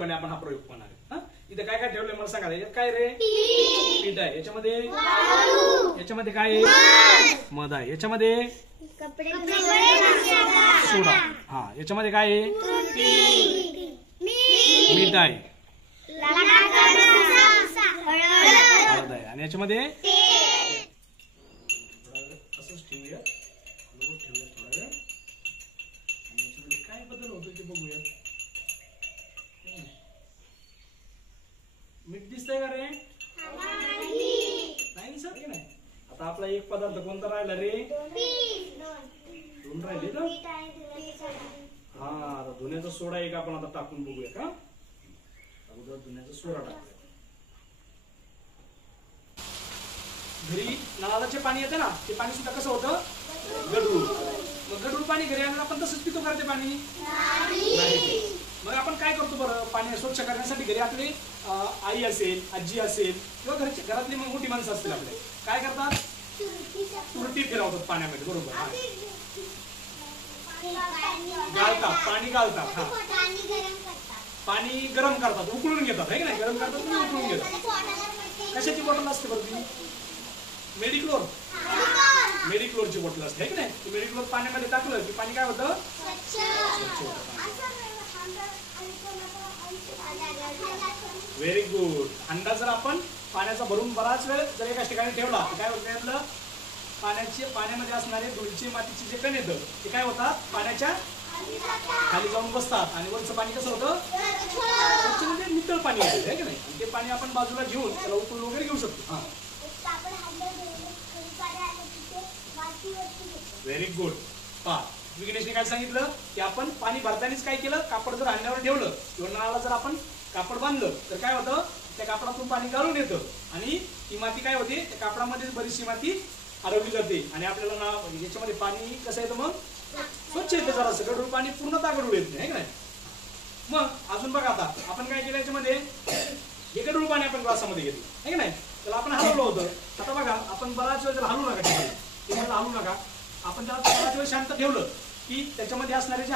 आपण हा प्रयोग करणार आहे। हा इथे काय काय ठेवलंय मला सांगा। याच्यात काय रे पीठ आहे, याच्यामध्ये काय आहे मध आहे, याच्यामध्ये सोडा, हा याच्यामध्ये काय आहे मीठ आहे, हळद आहे आणि याच्यामध्ये असंच ठेवूया थोडा वेळ आणि याच्यामध्ये काय बदल होतो ते बघूया। मीठ दिसतंय का रे? नाही सर की नाही। आता आपला एक पदार्थ कोणता राहिला रे? दोन राहिले ना। हा आता धुण्याचा सोडा एक आपण आता टाकून बघूया का। अगोदर धुण्याचा सोडा टाकूया। घरी नळाचे पाणी येते ना, ते पाणी सुद्धा कसं होतं गढूळ। मग गढूळ पाणी घरी आणून आपण तसंच पितो का ते पाणी? नाही। मग आपण काय करतो बरं, पाणी स्वच्छ करण्यासाठी घरी आपली आई असेल, आजी असेल किंवा घरातली मोठी माणसं असतील आपले काय करतात, तुरटी फिरवतात पाण्यामध्ये, बरोबर घालतात, पाणी घालतात, हा पाणी गरम करतात, उकळून घेतात आहे की नाही, गरम करतात आणि उकळून घेतात। कशाची बॉटल असते बरं ती? मेडिक्लोरची बॉटल असते आहे की नाही। मेडिक्लोर पाण्यामध्ये टाकलं की पाणी काय होतं, व्हेरी गुड। अंडा जर आपण पाण्याचा भरून बराच वेळ जर एकाच ठिकाणी ठेवला तर काय होतं, यातलं पाण्यामध्ये असणारे धुळीचे मातीचे जे कण येतं ते काय होतात, पाण्याच्या खाली जाऊन बसतात आणि वरचं पाणी कसं होतं, त्याच्यामध्ये नितळ पाणी येतं आहे की नाही। आणि ते पाणी आपण बाजूला घेऊन त्याला उकळून वगैरे घेऊ शकतो। हा व्हेरी गुड। पहा विघ्नेशने काय सांगितलं की आपण पाणी भरतानाच काय केलं, कापड जर हांड्यावर ठेवलं किंवा नळाला जर आपण कापड बांधलं तर काय होतं, त्या कापडातून पाणी गाळून येतं आणि ती माती काय होते, त्या कापडामध्ये बरीचशी माती हरवली जाते आणि आपल्याला याच्यामध्ये पाणी कसं येतं, मग स्वच्छ येतं, जरा गढूळ पाणी पूर्णतः गढूळ येत नाही का नाही। मग अजून बघा आता आपण काय केलं, याच्यामध्ये हे गढूळ पाणी आपण ग्लासामध्ये घेतलं आहे की नाही, त्याला आपण हलवलं होतं। आता बघा आपण बराच वेळ त्याला हलवू नका, हलवू नका, आपण त्याला बराच वेळ शांत ठेवलं की त्याच्यामध्ये असणारे